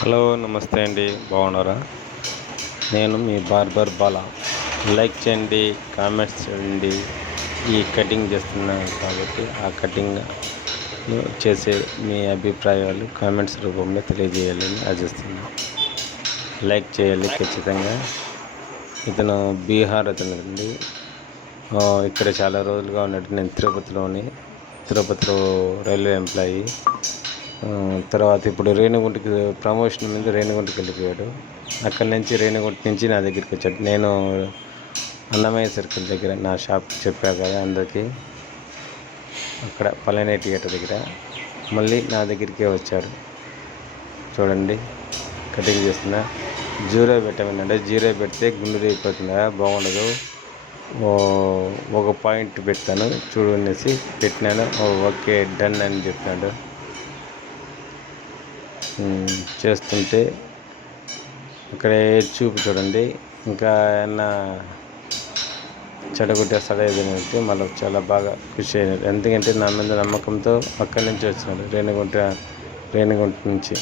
Hello నమస్తే అండి, బాగున్నారా? నేను మీ బార్బర్ బాలా. లైక్ చేయండి, కామెంట్స్ చేయండి. ఈ కటింగ్ చేస్తున్నాను కాబట్టి ఆ కటింగ్ చేసే మీ అభిప్రాయాలు కామెంట్స్ రూపంలో తెలియజేయాలని ఆశిస్తున్నాను. లైక్ చేయాలి ఖచ్చితంగా. ఇతను బీహార్ అతనండి. ఇక్కడ చాలా రోజులుగా ఉన్నట్టు నేను తిరుపతిలో రైల్వే ఎంప్లాయీ. తర్వాత ఇప్పుడు రేణిగుంటకి ప్రమోషన్ మీద రేణిగుంటకి వెళ్ళిపోయాడు. అక్కడి నుంచి రేణిగుంట నుంచి నా దగ్గరికి వచ్చాడు. నేను అన్నమయ్య సర్కిల్ దగ్గర నా షాప్ చెప్పా కదా అందరికీ, అక్కడ పళని థియేటర్ దగ్గర మళ్ళీ నా దగ్గరికే వచ్చాడు. చూడండి కటింగ్ చేస్తున్నా. జీరో పెట్టమన్నాడు. జీరో పెడితే గుండు అయిపోతుందా, బాగుండదు. ఒక పాయింట్ పెట్టాను చూడు అనేసి పెట్టినాను. ఓకే డన్ అని చెప్పినాడు. చేస్తుంటే అక్కడే చూపు చూడండి. ఇంకా ఏమన్నా చెడగొట్టేస్తాడా ఏదైనా అంటే మళ్ళీ చాలా బాగా ఖుషి అయినాడు. ఎందుకంటే నా మీద నమ్మకంతో అక్కడి నుంచి వచ్చినాడు, రేణిగుంట నుంచి.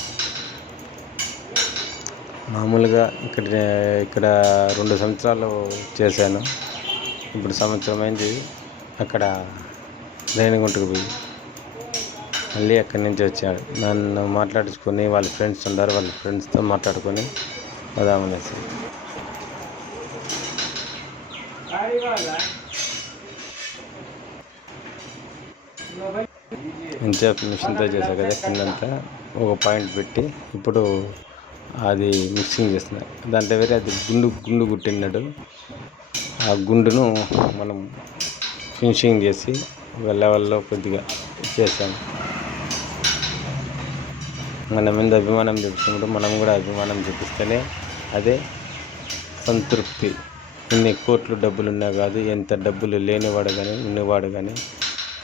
మామూలుగా ఇక్కడ 2 సంవత్సరాలు చేశాను. ఇప్పుడు సంవత్సరం అయింది అక్కడ రేణిగుంటకు పోయి. మళ్ళీ అక్కడి నుంచి వచ్చాడు. నన్ను మాట్లాడుచుకొని వాళ్ళ ఫ్రెండ్స్ ఉన్నారు, వాళ్ళ ఫ్రెండ్స్తో మాట్లాడుకొని వదామనేసి. మంచిగా మిషన్తో చేశా కదా కిందంతా ఒక పాయింట్ పెట్టి ఇప్పుడు అది మిక్సింగ్ చేస్తున్నా. దాంట్లో వేరే అది గుండు కుట్టినాడు. ఆ గుండును మనం ఫినిషింగ్ చేసి లెవెల్లో కొద్దిగా చేశాను. మన మీద అభిమానం చూపిస్తున్నప్పుడు మనం కూడా అభిమానం చూపిస్తేనే అదే సంతృప్తి. ఇన్ని కోట్లు డబ్బులు ఉన్నా కాదు, ఎంత డబ్బులు లేనివాడు కానీ ఉన్నవాడు కానీ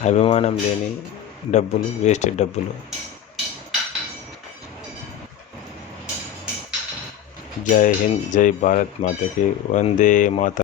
అభిమానం లేని డబ్బులు వేస్ట్ డబ్బులు. జై హింద్, జై భారత్ మాతకి, వందే మాత.